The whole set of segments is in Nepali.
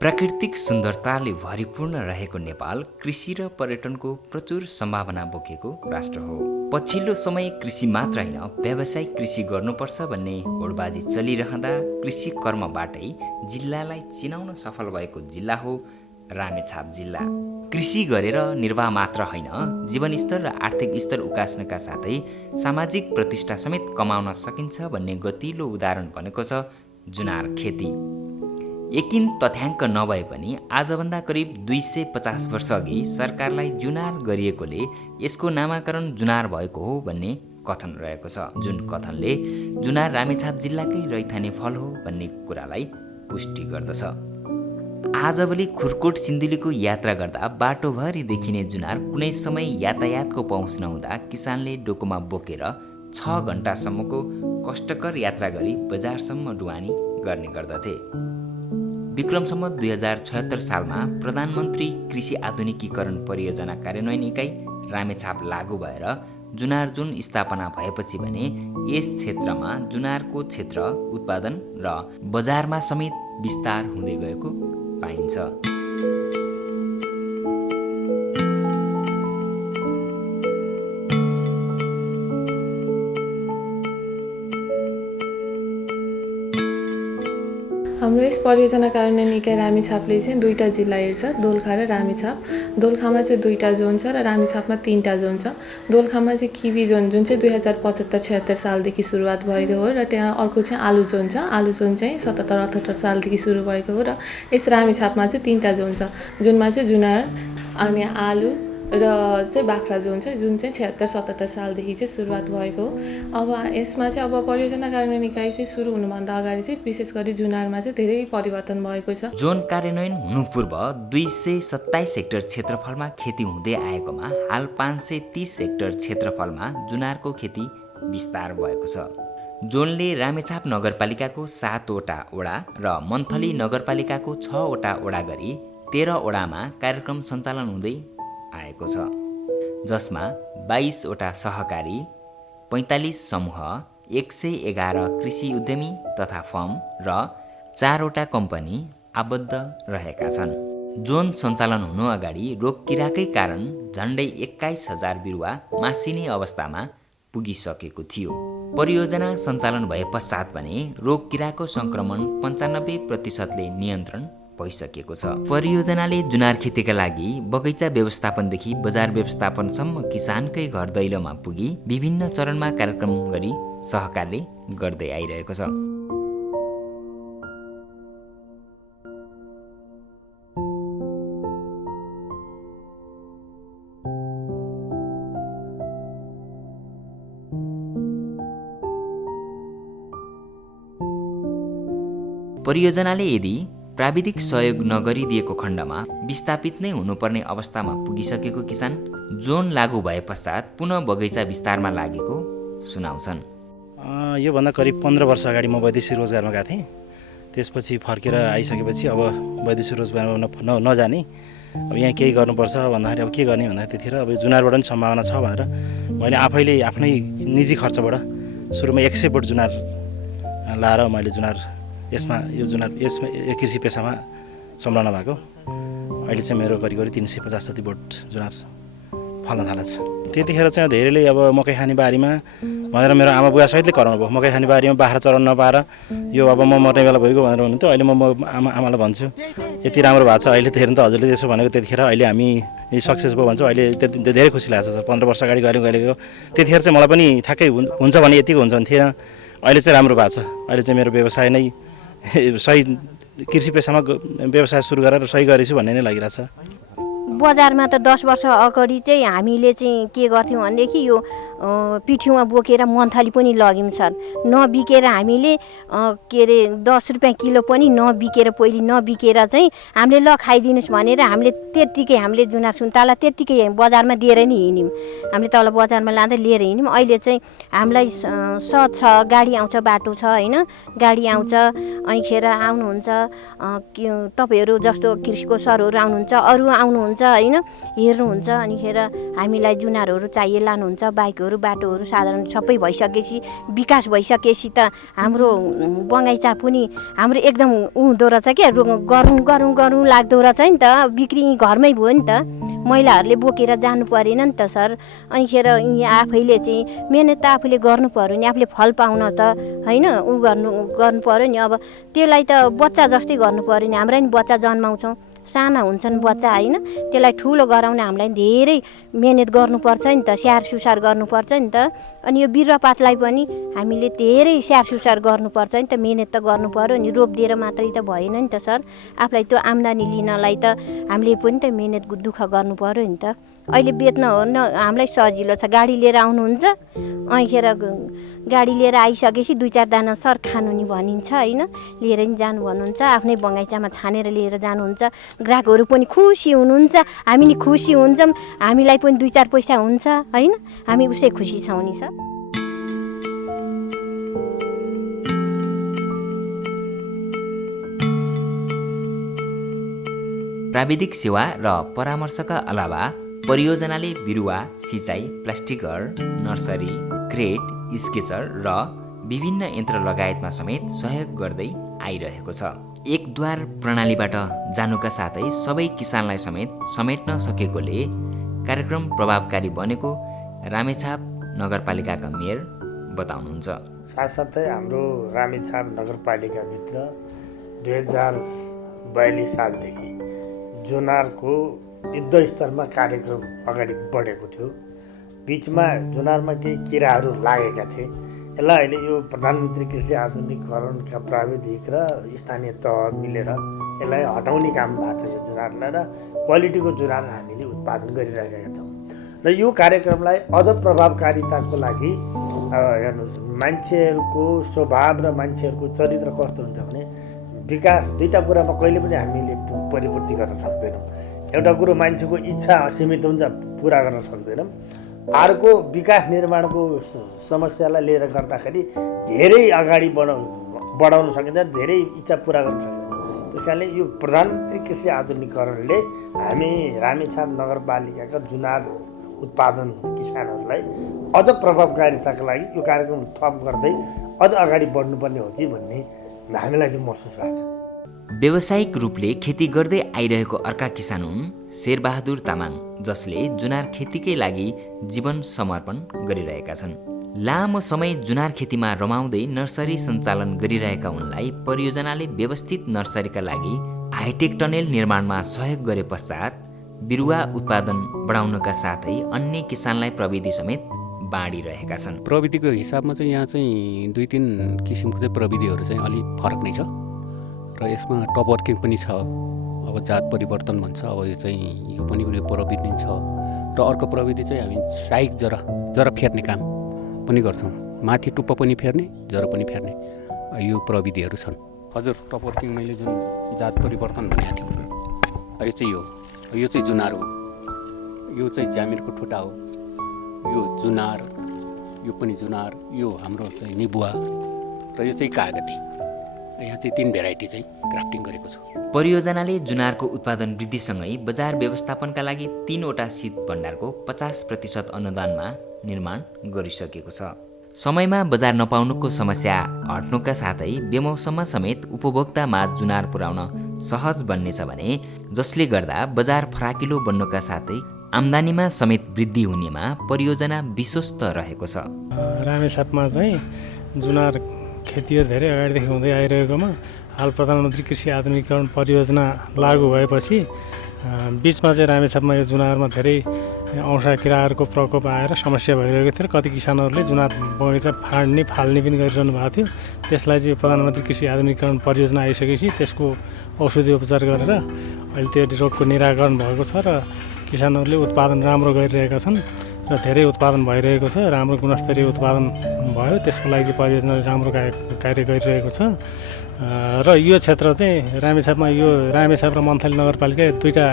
प्राकृतिक सुन्दरताले भरिपूर्ण रहेको नेपाल कृषि र पर्यटनको प्रचुर सम्भावना बोकेको राष्ट्र हो। पछिल्लो समय कृषि मात्र होइन व्यावसायिक कृषि गर्नुपर्छ भन्ने होडबाजी चलिरहँदा कृषि कर्मबाटै जिल्लालाई चिनाउन सफल भएको जिल्ला हो रामेछाप जिल्ला। कृषि गरेर निर्वाह मात्र होइन, जीवनस्तर र आर्थिक स्तर उकास्नका साथै सामाजिक प्रतिष्ठा समेत कमाउन सकिन्छ भन्ने गतिलो उदाहरण बनेको छ जुनार खेती। यकिन तथ्याङ्क नभए पनि आजभन्दा करिब 250 वर्ष अघि सरकारलाई जुनार गरिएकोले यसको नामाकरण जुनार भएको हो भन्ने कथन रहेको छ, जुन कथनले जुनार रामेछाप जिल्लाकै रैथाने फल हो भन्ने कुरालाई पुष्टि गर्दछ। आजभोलि खुरकोट सिन्धुलीको यात्रा गर्दा बाटोभरि देखिने जुनार कुनै समय यातायातको पहुँच नहुँदा किसानले डोकोमा बोकेर 6 घण्टासम्मको कष्टकर यात्रा गरी बजारसम्म ढुवानी गर्ने गर्दथे। विक्रमसम्म 2076 सालमा प्रधानमन्त्री कृषि आधुनिकीकरण परियोजना कार्यान्वयन इकाइ रामेछाप लागू भएर जुनार जुन स्थापना भएपछि भने यस क्षेत्रमा जुनारको क्षेत्र उत्पादन र बजारमा समेत विस्तार हुँदै गएको पाइन्छ। हाम्रो यस परियोजना कार्यान्वयन इकाइ रामेछापले चाहिँ 2टा जिल्ला हेर्छ, दोलखा र रामेछाप। दोलखामा चाहिँ 2टा जोन छ र रामेछापमा 3टा जोन छ। दोलखामा चाहिँ किवी जोन जुन चाहिँ 2075-76 सालदेखि सुरुवात भएको हो र त्यहाँ अर्को चाहिँ आलु जोन छ। आलु जोन चाहिँ 77-78 सालदेखि सुरु भएको हो र यस रामेछापमा चाहिँ 3टा जोन छ, जुनमा चाहिँ जुनार अनि आलु र चाहिँ बाख्रा जोन छ, जुन चाहिँ 76-77 सालदेखि चाहिँ सुरुवात भएको हो। अब यसमा चाहिँ अब परियोजना कार्यान्वयन इकाइ चाहिँ सुरु हुनुभन्दा अगाडि चाहिँ विशेष गरी जुनारमा चाहिँ धेरै परिवर्तन भएको छ। जोन कार्यान्वयन हुनु पूर्व 227 हेक्टर क्षेत्रफलमा खेती हुँदै आएकोमा हाल 530 हेक्टर क्षेत्रफलमा जुनारको खेती विस्तार भएको छ। जोनले रामेछाप नगरपालिकाको 7वटा वडा र मन्थली नगरपालिकाको 6वटा वडा गरी 13 वडामा कार्यक्रम सञ्चालन हुँदै आएको छ, जसमा 22वटा सहकारी, 45 समूह, 111 कृषि उद्यमी तथा फर्म र 4वटा कम्पनी आबद्ध रहेका छन्। जोन सञ्चालन हुनु अगाडि रोग किराकै कारण झन्डै 21,000 बिरुवा मासिने अवस्थामा पुगिसकेको थियो। परियोजना सञ्चालन भए पश्चात भने रोग किराको सङ्क्रमण 95%ले नियन्त्रण भइसकेको छ। परियोजनाले जुनार खेतीका लागि बगैँचा व्यवस्थापनदेखि बजार व्यवस्थापनसम्म किसानकै घर दैलोमा पुगी विभिन्न चरणमा कार्यक्रम गरी सहकारले गर्दै आइरहेको छ। परियोजनाले यदि प्राविधिक सहयोग नगरिदिएको खण्डमा विस्थापित नै हुनुपर्ने अवस्थामा पुगिसकेको किसान जोन लागू भए पश्चात पुनः बगैँचा विस्तारमा लागेको सुनाउँछन्। योभन्दा करिब 15 वर्ष अगाडि म वैदेशिक रोजगारमा गएको थिएँ। त्यसपछि फर्केर आइसकेपछि अब वैदेशिक रोजगारमा नजाने, अब यहाँ केही गर्नुपर्छ भन्दाखेरि अब के गर्ने भन्दाखेरि त्यतिखेर अब जुनारबाट पनि सम्भावना छ भनेर मैले आफैले आफ्नै निजी खर्चबाट सुरुमा 100 बोट जुनार लाएर मैले यसमा यो कृषि पेसामा संलग्न भएको। अहिले चाहिँ मेरो करिब 350 जति बोट जुनार फल्न थालेको छ। त्यतिखेर चाहिँ धेरैले अब मकै खाने बारीमा भनेर मेरो आमा बुवा सहितले कराउनु भयो, मकै खाने बारीमा बाख्रा चराउन नपाएर यो अब म मर्ने बेला भइगयो भनेर भन्नुहुन्थ्यो। अहिले म आमालाई भन्छु यति राम्रो भएको छ अहिले हेर्नु त हजुरले त्यसो भनेको त्यतिखेर अहिले हामी सक्सेस भयो भन्छौँ। अहिले धेरै खुसी लागेको छ सर। 15 वर्ष अगाडि गरेको त्यतिखेर चाहिँ मलाई पनि ठ्याक्कै हुन्छ भने यतिको हुन्छ भने थिएन। अहिले चाहिँ राम्रो भएको छ। अहिले चाहिँ मेरो व्यवसाय नै सही कृषि पेसामा व्यवसाय सुरु गरेर सही गरेछु भन्ने नै लागिरहेछ। बजारमा त 10 वर्ष अगाडि चाहिँ हामीले चाहिँ के गर्थ्यौँ भनेदेखि यो पिठ्युमा बोकेर मन्थली पनि लग्यौँ सर। नबिकेर हामीले के अरे 10 रुपियाँ किलो पनि नबिकेर पहिले नबिकेर चाहिँ हामीले ल खाइदिनुहोस् भनेर हामीले त्यत्तिकै हामीले जुनार सुन्तला त्यत्तिकै बजारमा दिएर नि हिँड्यौँ। हामीले तल बजारमा लाँदै लिएर हिँड्यौँ। अहिले चाहिँ हामीलाई सच छ, गाडी आउँछ, बाटो छ होइन, गाडी आउँछ। अनिखेर आउनुहुन्छ तपाईँहरू जस्तो कृषिको सरहरू आउनुहुन्छ, अरू आउनुहुन्छ होइन, हेर्नुहुन्छ। अनिखेर हामीलाई जुनारहरू चाहिए लानुहुन्छ, बाइकहरू घरहरू बाटोहरू साधारण सबै भइसकेपछि विकास भइसकेपछि त हाम्रो बगैँचा पनि हाम्रो एकदम हुँदो रहेछ क्या गरौँ गरौँ गरौँ लाग्दो रहेछ नि त बिक्री घरमै भयो नि त महिलाहरूले बोकेर जानु परेन नि त सर अनिखेर आफैले चाहिँ मेहनत त आफूले गर्नु पर्यो नि आफूले फल पाउन त होइन गर्नु पर्यो नि अब त्यसलाई त बच्चा जस्तै गर्नु पर्यो नि हाम्रा नि बच्चा जन्माउँछौँ साना हुन्छन् बच्चा होइन त्यसलाई ठुलो गराउन हामीलाई धेरै मेहनत गर्नुपर्छ नि त स्याहार सुसार गर्नुपर्छ नि त अनि यो बिरुवापातलाई पनि हामीले धेरै स्याहार सुसार गर्नुपर्छ नि त मेहनत त गर्नु पर्यो नि रोपिदिएर मात्रै त भएन नि त सर आफूलाई त्यो आम्दानी लिनलाई त हामीले पनि त मेहनत दुःख गर्नु पर्यो नि त अहिले बेच्न हो न हामीलाई सजिलो छ गाडी लिएर आउनुहुन्छ अनिखेर गाडी लिएर आइसकेपछि 2-4 दाना सर खानु नि भनिन्छ होइन लिएर नि जानु भन्नुहुन्छ आफ्नै बगैँचामा छानेर लिएर जानुहुन्छ ग्राहकहरू पनि खुसी हुनुहुन्छ हामी नि खुसी हुन्छौँ हामीलाई पनि 2-4 पैसा हुन्छ होइन हामी उसै खुसी छौँ नि सर प्राविधिक सेवा र परामर्शका अलावा परियोजनाले बिरुवा सिँचाइ प्लास्टिक घर नर्सरी क्रेट स्केचर र विभिन्न यन्त्र लगायतमा समेत सहयोग गर्दै आइरहेको छ एक द्वार प्रणालीबाट जानुका साथै सबै किसानलाई समेट्न सकेकोले कार्यक्रम प्रभावकारी बनेको रामेछाप नगरपालिकाका मेयर बताउनुहुन्छ साथसाथै हाम्रो रामेछाप नगरपालिकाभित्र 2042 सालदेखि जुनारको युद्धस्तरमा कार्यक्रम अगाडि बढेको थियो बिचमा जुनारमा केही किराहरू लागेका थिए यसलाई अहिले यो प्रधानमन्त्री कृषि आधुनिकीकरणका प्राविधिक र स्थानीय तह मिलेर यसलाई हटाउने काम भएको छ यो जुनारलाई र क्वालिटीको जुनार हामीले उत्पादन गरिरहेका छौँ र यो कार्यक्रमलाई अझ प्रभावकारिताको लागि हेर्नुहोस् मान्छेहरूको स्वभाव र मान्छेहरूको चरित्र कस्तो हुन्छ भने विकास दुईवटा कुरामा कहिले पनि हामीले परिपूर्ति गर्न सक्दैनौँ एउटा कुरो मान्छेको इच्छा असीमित हुन्छ पुरा गर्न सक्दैनौँ अर्को विकास निर्माणको समस्यालाई लिएर गर्दाखेरि धेरै अगाडि बढाउन सकिन्छ धेरै इच्छा पुरा गर्न सकिन्छ त्यस कारणले यो प्रधानमन्त्री कृषि आधुनिकीकरणले हामी रामेछाप नगरपालिकाका जुनार उत्पादन किसानहरूलाई अझ प्रभावकारिताका लागि यो कार्यक्रम थप गर्दै अझ अगाडि बढ्नुपर्ने हो कि भन्ने हामीलाई चाहिँ महसुस भएको छ व्यावसायिक रूपले खेती गर्दै आइरहेको अर्का किसान हुन् शेरबहादुर तामाङ जसले जुनार खेतीकै लागि जीवन समर्पण गरिरहेका छन् लामो समय जुनार खेतीमा रमाउँदै नर्सरी सञ्चालन गरिरहेका उनलाई परियोजनाले व्यवस्थित नर्सरीका लागि हाइटेक टनेल निर्माणमा सहयोग गरे पश्चात बिरुवा उत्पादन बढाउनका साथै अन्य किसानलाई प्रविधि समेत बाँडिरहेका छन् प्रविधिको हिसाबमा चाहिँ यहाँ चाहिँ 2-3 किसिमको चाहिँ प्रविधिहरू चाहिँ अलिक फरक नै छ र यसमा टप वर्किङ पनि छ अब जात परिवर्तन भन्छ अब यो चाहिँ यो पनि प्रविधि छ र अर्को प्रविधि चाहिँ हामी साइक जरा फेर्ने काम पनि गर्छौँ माथि टुप्पो पनि फेर्ने जरा पनि फेर्ने यो प्रविधिहरू छन् हजुर टप वर्किङ मैले जुन जात परिवर्तन भनेको थिएँ यो चाहिँ यो चाहिँ जुनार हो यो चाहिँ जामिरको ठुटा हो यो जुनार यो पनि जुनार यो हाम्रो चाहिँ निबुवा र यो चाहिँ कागती यहाँ चाहिँ 3 भेराइटी चाहिँ क्राफ्टिङ गरेको छु परियोजनाले जुनारको उत्पादन वृद्धिसँगै बजार व्यवस्थापनका लागि 3वटा शीत भण्डारको 50% अनुदानमा निर्माण गरिसकेको छ समयमा बजार नपाउनुको समस्या हट्नुका साथै बेमौसममा समेत उपभोक्तामा जुनार पुर्याउन सहज बन्नेछ भने जसले गर्दा बजार फराकिलो बन्नुका साथै आम्दानीमा समेत वृद्धि हुनेमा परियोजना विश्वस्त रहेको छ रामेछापमा चाहिँ जुनार खेतीहरू धेरै अगाडिदेखि हुँदै आइरहेकोमा हाल प्रधानमन्त्री कृषि आधुनिकीकरण परियोजना लागू भएपछि बिचमा चाहिँ रामेछापमा यो जुनारमा धेरै औँसा किराहरूको प्रकोप आएर समस्या भइरहेको थियो र कति किसानहरूले जुनार बगैँचा फाल्ने पनि गरिरहनु भएको थियो त्यसलाई चाहिँ प्रधानमन्त्री कृषि आधुनिकीकरण परियोजना आइसकेपछि त्यसको औषधि उपचार गरेर अहिले त्यो रोगको निराकरण भएको छ र किसानहरूले उत्पादन राम्रो गरिरहेका छन् र धेरै उत्पादन भइरहेको छ राम्रो गुणस्तरीय उत्पादन भयो त्यसको लागि चाहिँ परियोजनाले राम्रो कार्य गरिरहेको छ र यो क्षेत्र चाहिँ रामेछापमा यो रामेछाप र मन्थली नगरपालिका 2टा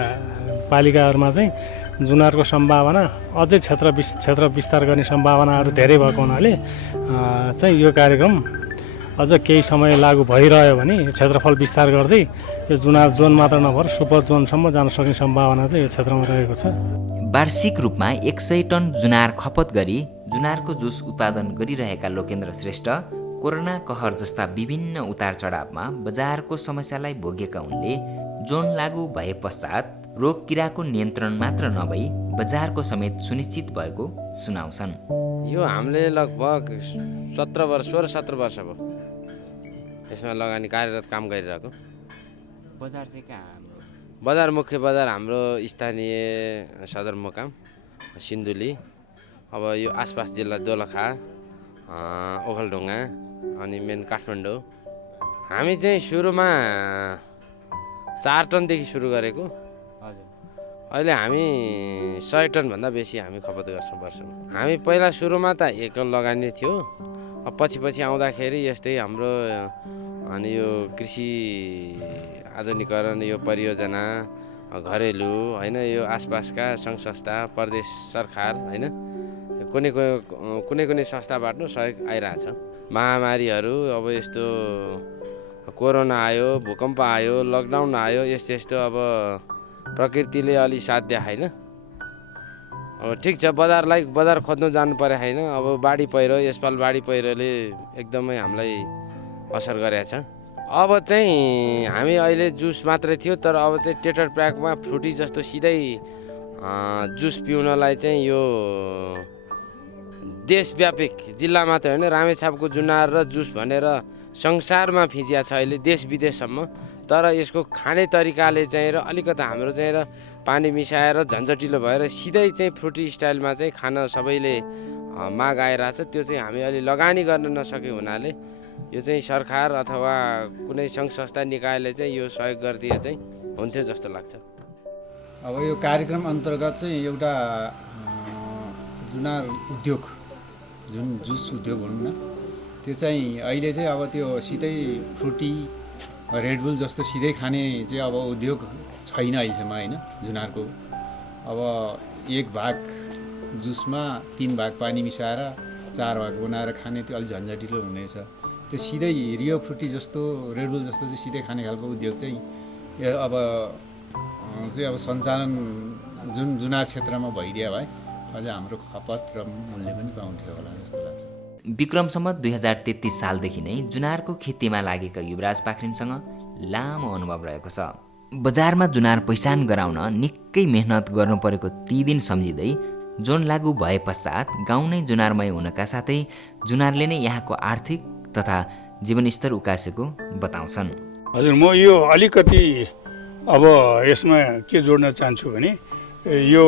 पालिकाहरूमा चाहिँ जुनारको सम्भावना अझै क्षेत्र विस्तार गर्ने सम्भावनाहरू धेरै भएको हुनाले चाहिँ यो कार्यक्रम अझ केही समय लागू भइरह्यो भने क्षेत्रफल विस्तार गर्दै यो जुनार जोन मात्र नभएर सुपर जोनसम्म जान सक्ने सम्भावना चाहिँ यो क्षेत्रमा रहेको छ। वार्षिक रूपमा 100 टन जुनार खपत गरी जुनारको जुस उत्पादन गरिरहेका लोकेन्द्र श्रेष्ठ कोरोना कहर जस्ता विभिन्न उतार चढावमा बजारको समस्यालाई भोगेका उनले जोन लागू भए पश्चात रोग किराको नियन्त्रण मात्र नभई बजारको समेत सुनिश्चित भएको सुनाउँछन्। यो हामीले लगभग 16-17 वर्ष भयो यसमा लगानी कार्यरत काम गरिरहेको। बजार चाहिँ कहाँ हाम्रो? बजार मुख्य बजार हाम्रो स्थानीय सदरमुकाम सिन्धुली, अब यो आसपास जिल्ला दोलखा, ओखलढुङ्गा अनि मेन काठमाडौँ। हामी चाहिँ सुरुमा 4 टनदेखि सुरु गरेको। अहिले हामी 100 टनभन्दा बेसी हामी खपत गर्छौँ वर्षमा। हामी पहिला सुरुमा त एकल लगानी थियो, अब पछि आउँदाखेरि यस्तै हाम्रो अनि यो कृषि आधुनिकीकरण यो परियोजना घरेलु होइन, यो आसपासका सङ्घ संस्था प्रदेश सरकार होइन, कुनै संस्थाबाट सहयोग आइरहेछ। महामारीहरू अब यस्तो कोरोना आयो, भूकम्प आयो, लकडाउन आयो, यस्तो अब प्रकृतिले अलि साथ देखाएन। अब ठिक छ, बजार खोज्नु जानु परे होइन। अब बाढी पहिरो, यसपाल बाढी पहिरोले एकदमै हामीलाई असर गरेको छ। अब चाहिँ हामी अहिले जुस मात्रै थियो, तर अब चाहिँ टेटर प्याकमा फ्रुटी जस्तो सिधै जुस पिउनलाई चाहिँ यो देशव्यापी जिल्ला मात्रै होइन, रामेछापको जुनार र जुस भनेर संसारमा फिजिया छ अहिले देश विदेशसम्म। तर यसको खाने तरिकाले चाहिँ र अलिकति हाम्रो चाहिँ र पानी मिसाएर झन्झटिलो भएर सिधै चाहिँ फ्रुटी स्टाइलमा चाहिँ खान सबैले माग आइरहेछ। त्यो चाहिँ हामी अलि लगानी गर्न नसके हुनाले यो चाहिँ सरकार अथवा कुनै सङ्घ संस्था निकायले चाहिँ यो सहयोग गरिदिए चाहिँ हुन्थ्यो जस्तो लाग्छ। अब यो कार्यक्रम अन्तर्गत चाहिँ एउटा जुनार उद्योग, जुन जुस उद्योग भनौँ न, त्यो चाहिँ अहिले चाहिँ अब त्यो सिधै फ्रुटी रेडबुल जस्तो सिधै खाने चाहिँ अब उद्योग छैन अहिलेसम्म होइन। जुनारको अब 1 भाग जुसमा 3 भाग पानी मिसाएर 4 भाग बनाएर खाने त्यो अलिक झन्झटिलो हुनेछ। त्यो सिधै रियो फ्रुटी जस्तो रेडबुल जस्तो चाहिँ सिधै खाने खालको उद्योग चाहिँ अब सञ्चालन जुन जुनार क्षेत्रमा भइदियो भए अझ हाम्रो खपत र मूल्य पनि पाउँथ्यो होला जस्तो लाग्छ। विक्रम सम्वत 2033 सालदेखि नै जुनारको खेतीमा लागेका युवराज पाखरिनसँग लामो अनुभव रहेको छ। बजारमा जुनार पहिचान गराउन निकै मेहनत गर्नु परेको ती दिन सम्झिँदै जोन लागू भए पश्चात गाउँ नै जुनारमय हुनका साथै जुनारले नै यहाँको आर्थिक तथा जीवनस्तर उकासेको बताउँछन्। हजुर, म यो अलिकति अब यसमा के जोड्न चाहन्छु भने यो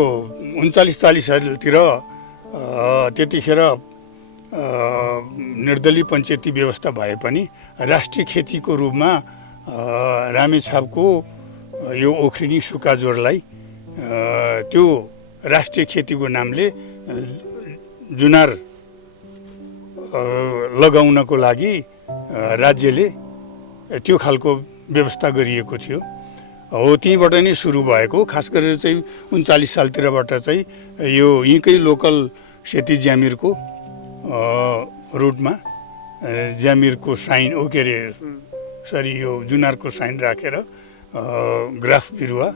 39-40 सालतिर त्यतिखेर निर्दलीय पञ्चायती व्यवस्था भए पनि राष्ट्रिय खेतीको रूपमा रामेछापको यो ओखलिनी सुकाजोरलाई त्यो राष्ट्रिय खेतीको नामले जुनार लगाउनको लागि राज्यले त्यो खालको व्यवस्था गरिएको थियो। हो त्यहीँबाट नै सुरु भएको, खास गरेर चाहिँ 39 सालतिरबाट चाहिँ यो यहीँकै लोकल सेती ज्यामिरको रुटमा ज्यामिरको साइन यो जुनारको साइन राखेर ग्राफ बिरुवा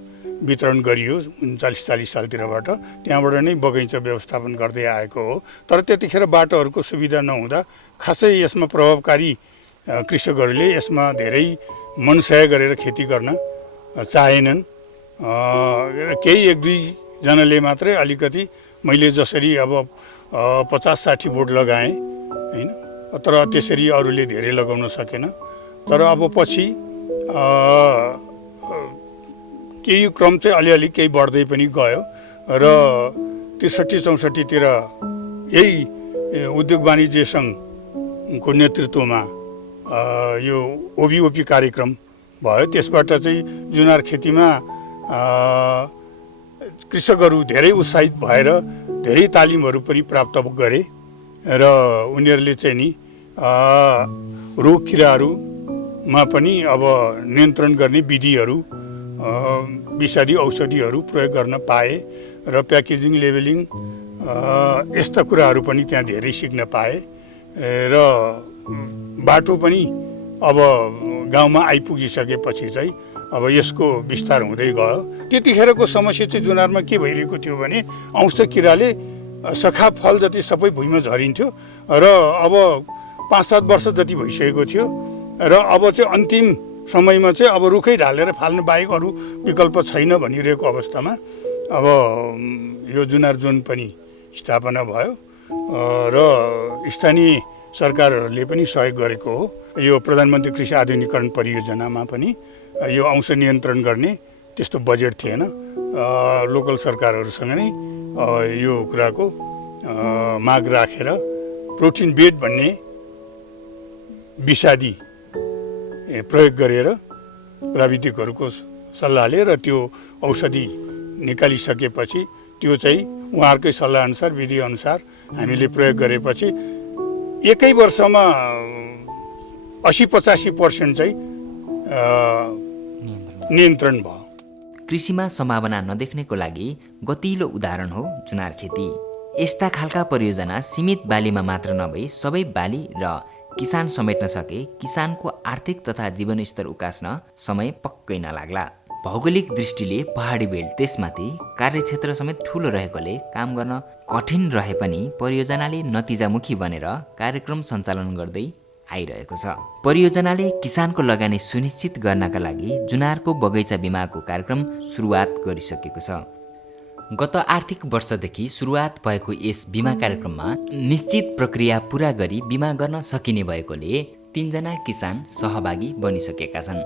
वितरण गरियो 39-40 सालतिरबाट। त्यहाँबाट नै बगैँचा व्यवस्थापन गर्दै आएको हो। तर त्यतिखेर बाटोहरूको सुविधा नहुँदा खासै यसमा प्रभावकारी कृषकहरूले यसमा धेरै मनसाय गरेर खेती गर्न चाहेनन्। केही 1-2 जनाले मात्रै अलिकति मैले जसरी अब 50-60 बोट लगाएँ होइन, तर त्यसरी अरूले धेरै लगाउन सकेन। तर अब पछि केही क्रम चाहिँ अलिअलि केही बढ्दै पनि गयो र 63-64तिर यही उद्योग वाणिज्य सङ्घको नेतृत्वमा यो ओबिओपी कार्यक्रम भयो। त्यसबाट चाहिँ जुनार खेतीमा कृषकहरू धेरै उत्साहित भएर धेरै तालिमहरू पनि प्राप्त गरे र उनीहरूले चाहिँ नि रोग किराहरूमा पनि अब नियन्त्रण गर्ने विधिहरू, विषादी औषधिहरू प्रयोग गर्न पाए र प्याकेजिङ, लेबलिङ यस्ता कुराहरू पनि त्यहाँ धेरै सिक्न पाए र बाटो पनि अब गाउँमा आइपुगिसकेपछि चाहिँ अब यसको विस्तार हुँदै गयो। त्यतिखेरको समस्या चाहिँ जुनारमा के भइरहेको थियो भने औँस किराले सखा फल जति सबै भुइँमा झरिन्थ्यो र अब 5-7 वर्ष जति भइसकेको थियो र अब चाहिँ अन्तिम समयमा चाहिँ अब रुखै ढालेर फाल्ने बाहेक अरू विकल्प छैन भनिरहेको अवस्थामा अब यो जुनार जोन पनि स्थापना भयो र स्थानीय सरकारहरूले पनि सहयोग गरेको हो। यो प्रधानमन्त्री कृषि आधुनिकीकरण परियोजनामा पनि यो अंश नियन्त्रण गर्ने त्यस्तो बजेट थिएन। लोकल सरकारहरूसँग नै यो कुराको माग राखेर प्रोटिन बेड भन्ने विषादी प्रयोग गरेर प्राविधिकहरूको सल्लाहले र त्यो औषधि निकालिसकेपछि त्यो चाहिँ उहाँहरूकै सल्लाहअनुसार विधिअनुसार हामीले प्रयोग गरेपछि एकै वर्षमा 80-85% चाहिँ नियन्त्रण भयो। कृषिमा सम्भावना नदेख्नेको लागि गतिलो उदाहरण हो जुनार खेती। यस्ता खालका परियोजना सीमित बालीमा मात्र नभई सबै बाली र किसान समेट्न सके किसानको आर्थिक तथा जीवनस्तर उकास्न समय पक्कै नलाग्ला। भौगोलिक दृष्टिले पहाडी बेल्ट त्यसमाथि कार्यक्षेत्र समेत ठूलो रहेकोले काम गर्न कठिन रहे पनि परियोजनाले नतिजामुखी बनेर कार्यक्रम सञ्चालन गर्दै आइरहेको छ। परियोजनाले किसानको लगानी सुनिश्चित गर्नका लागि जुनारको बगैँचा बिमाको कार्यक्रम सुरुवात गरिसकेको छ। गत आर्थिक वर्षदेखि सुरुवात भएको यस बिमा कार्यक्रममा निश्चित प्रक्रिया पूरा गरी बिमा गर्न सकिने भएकोले 3 जना किसान सहभागी बनिसकेका छन्।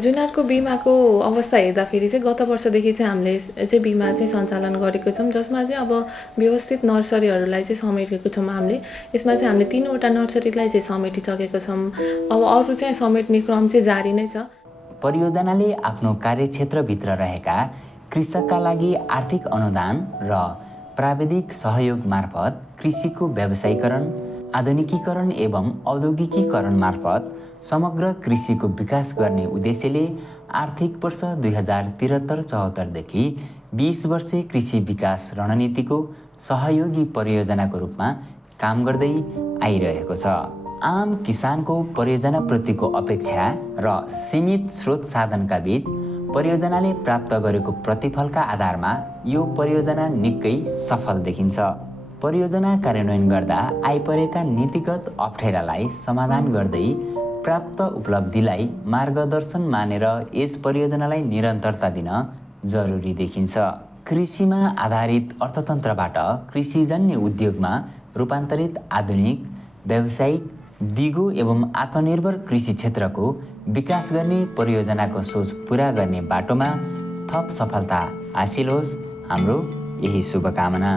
जुनारको बिमाको अवस्था हेर्दाखेरि चाहिँ गत वर्षदेखि चाहिँ हामीले चाहिँ बिमा चाहिँ सञ्चालन गरेको छौँ, जसमा चाहिँ अब व्यवस्थित नर्सरीहरूलाई चाहिँ समेटेको छौँ हामीले। यसमा चाहिँ हामीले 3वटा नर्सरीलाई चाहिँ समेटिसकेको छौँ। अब अरू चाहिँ समेट्ने क्रम चाहिँ जारी नै छ। परियोजनाले आफ्नो कार्यक्षेत्रभित्र रहेका कृषकका लागि आर्थिक अनुदान र प्राविधिक सहयोग मार्फत कृषिको व्यावसायीकरण, आधुनिकीकरण एवं औद्योगिकीकरण मार्फत समग्र कृषिको विकास गर्ने उद्देश्यले आर्थिक वर्ष 2073-74 देखि 20 वर्षे कृषि विकास रणनीतिको सहयोगी परियोजनाको रूपमा काम गर्दै आइरहेको छ। आम किसानको परियोजनाप्रतिको अपेक्षा र सीमित स्रोत साधनका बीच परियोजनाले प्राप्त गरेको प्रतिफलका आधारमा यो परियोजना निकै सफल देखिन्छ। परियोजना कार्यान्वयन गर्दा आइपरेका नीतिगत अप्ठ्यारालाई समाधान गर्दै प्राप्त उपलब्धिलाई मार्गदर्शन मानेर यस परियोजनालाई निरन्तरता दिन जरुरी देखिन्छ। कृषिमा आधारित अर्थतन्त्रबाट कृषिजन्य उद्योगमा रूपान्तरित आधुनिक, व्यावसायिक, दिगो एवं आत्मनिर्भर कृषि क्षेत्रको विकास गर्ने परियोजनाको सोच पूरा गर्ने बाटोमा थप सफलता हासिल होस्, हाम्रो यही शुभकामना।